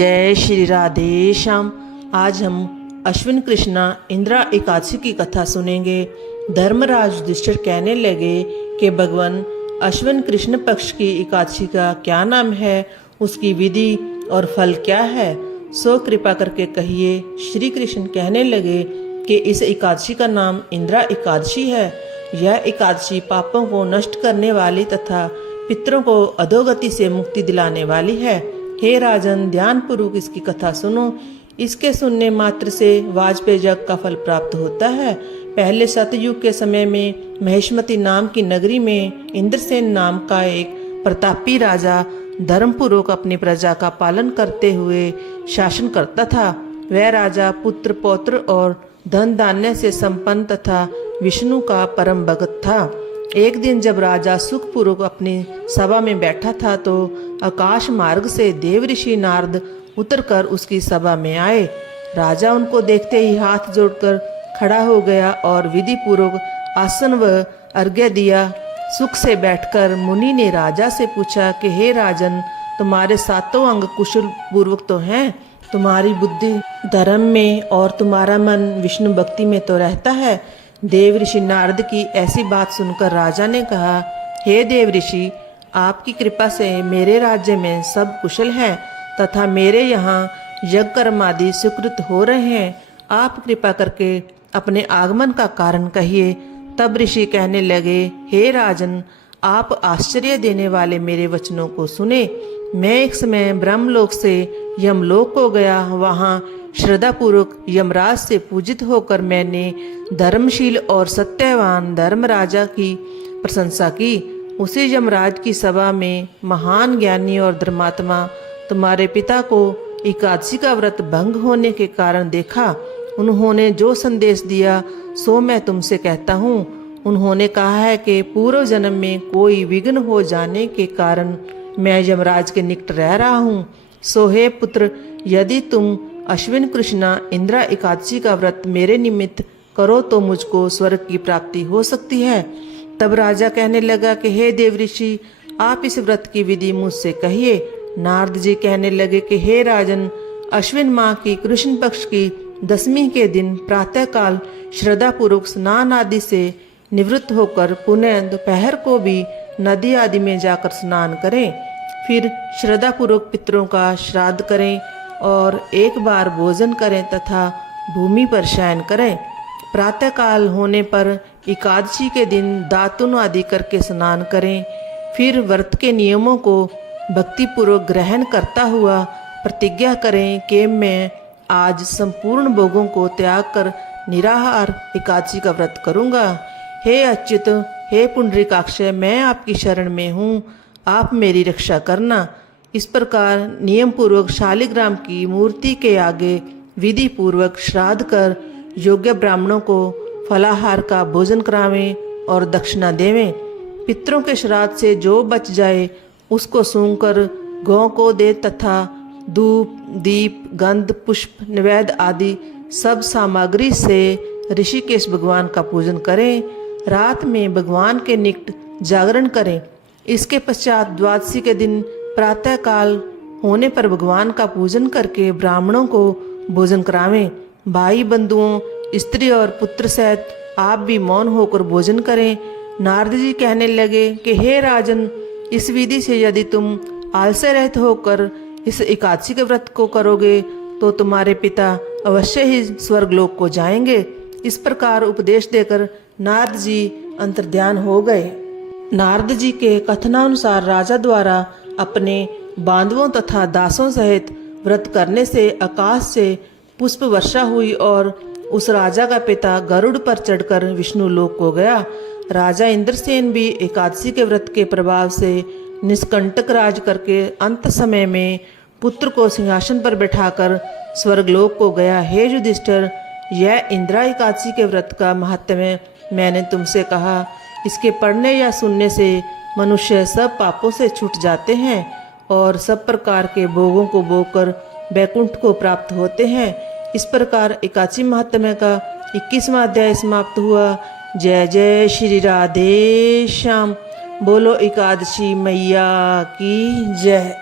जय श्री राधे श्याम। आज हम अश्विन कृष्णा इंदिरा एकादशी की कथा सुनेंगे। धर्मराज युधिष्ठिर कहने लगे कि भगवान अश्विन कृष्ण पक्ष की एकादशी का क्या नाम है, उसकी विधि और फल क्या है, सो कृपा करके कहिए। श्री कृष्ण कहने लगे कि इस एकादशी का नाम इंदिरा एकादशी है। यह एकादशी पापों को नष्ट करने वाली तथा पितरों को अधोगति से मुक्ति दिलाने वाली है। हे राजन, ध्यान पूर्वक इसकी कथा सुनो। इसके सुनने मात्र से वाजपेयी यज्ञ का फल प्राप्त होता है। पहले सतयुग के समय में महेशमती नाम की नगरी में इंद्रसेन नाम का एक प्रतापी राजा धर्मपूर्वक अपनी प्रजा का पालन करते हुए शासन करता था। वह राजा पुत्र पौत्र और धन धान्य से संपन्न तथा विष्णु का परम भक्त था। एक दिन जब राजा सुखपूर्वक अपनी सभा में बैठा था तो आकाश मार्ग से देव ऋषि नारद उतरकर उसकी सभा में आए। राजा उनको देखते ही हाथ जोड़कर खड़ा हो गया और विधि पूर्वक आसन व अर्घ्य दिया। सुख से बैठकर मुनि ने राजा से पूछा कि हे राजन, तुम्हारे सातों अंग कुशल पूर्वक तो हैं, तुम्हारी बुद्धि धर्म में और तुम्हारा मन विष्णु भक्ति में तो रहता है। देव ऋषि नारद की ऐसी बात सुनकर राजा ने कहा, हे देव ऋषि, आपकी कृपा से मेरे राज्य में सब कुशल है तथा मेरे यहाँ यज्ञ कर्म आदि सुकृत हो रहे हैं। आप कृपा करके अपने आगमन का कारण कहिए। तब ऋषि कहने लगे, हे राजन, आप आश्चर्य देने वाले मेरे वचनों को सुने। मैं एक समय ब्रह्मलोक से यमलोक को गया। वहाँ श्रद्धापूर्वक यमराज से पूजित होकर मैंने धर्मशील और सत्यवान धर्मराजा की प्रशंसा की। उसी यमराज की सभा में महान ज्ञानी और धर्मात्मा तुम्हारे पिता को एकादशी का व्रत भंग होने के कारण देखा। उन्होंने जो संदेश दिया सो मैं तुमसे कहता हूँ। उन्होंने कहा है कि पूर्व जन्म में कोई विघ्न हो जाने के कारण मैं यमराज के निकट रह रहा हूँ। सो हे पुत्र, यदि तुम अश्विन कृष्णा इंदिरा एकादशी का व्रत मेरे निमित्त करो तो मुझको स्वर्ग की प्राप्ति हो सकती है। तब राजा कहने लगा कि हे देव ऋषि, आप इस व्रत की विधि मुझसे कहिए। नारद जी कहने लगे कि हे राजन, अश्विन माह की कृष्ण पक्ष की दशमी के दिन प्रातः काल श्रद्धा पूर्वक स्नान आदि से निवृत्त होकर पुनः दोपहर को भी नदी आदि में जाकर स्नान करें। फिर श्रद्धा पूर्वक पितरों का श्राद्ध करें और एक बार भोजन करें तथा भूमि पर शयन करें। प्रातः काल होने पर एकादशी के दिन दातुन आदि करके स्नान करें। फिर व्रत के नियमों को भक्तिपूर्वक ग्रहण करता हुआ प्रतिज्ञा करें कि मैं आज संपूर्ण भोगों को त्याग कर निराहार एकादशी का व्रत करूंगा। हे अच्युत, हे पुंडरीकाक्ष, मैं आपकी शरण में हूँ, आप मेरी रक्षा करना। इस प्रकार नियम पूर्वक शालिग्राम की मूर्ति के आगे विधि पूर्वक श्राद्ध कर योग्य ब्राह्मणों को फलाहार का भोजन करावें और दक्षिणा देवें। पितरों के श्राद्ध से जो बच जाए उसको सूंघकर गौ को दे तथा धूप दीप गंध पुष्प नैवेद्य आदि सब सामग्री से ऋषिकेश भगवान का पूजन करें। रात में भगवान के निकट जागरण करें। इसके पश्चात द्वादशी के दिन प्रातः काल होने पर भगवान का पूजन करके ब्राह्मणों को भोजन करावें। भाई बंधुओं, स्त्री और पुत्र सहित आप भी मौन होकर भोजन करें। नारद जी कहने लगे कि हे राजन, इस विधि से यदि तुम आलस्य रहित होकर इस एकादशी के व्रत को करोगे तो तुम्हारे पिता अवश्य ही स्वर्गलोक को जाएंगे। इस प्रकार उपदेश देकर नारद जी अंतर्ध्यान हो गए। नारद जी के कथनानुसार राजा द्वारा अपने बांधवों तथा दासों सहित व्रत करने से आकाश से पुष्प वर्षा हुई और उस राजा का पिता गरुड़ पर चढ़कर विष्णु लोक को गया। राजा इंद्रसेन भी एकादशी के व्रत के प्रभाव से निष्कंटक राज करके अंत समय में पुत्र को सिंहासन पर बैठाकर स्वर्गलोक को गया। हे युधिष्ठिर, यह इंदिरा एकादशी के व्रत का महत्व मैंने तुमसे कहा। इसके पढ़ने या सुनने से मनुष्य सब पापों से छूट जाते हैं और सब प्रकार के भोगों को भोगकर वैकुंठ को प्राप्त होते हैं। इस प्रकार एकादशी महात्म्य का 21वां अध्याय समाप्त हुआ। जय जय श्री राधे श्याम। बोलो एकादशी मैया की जय।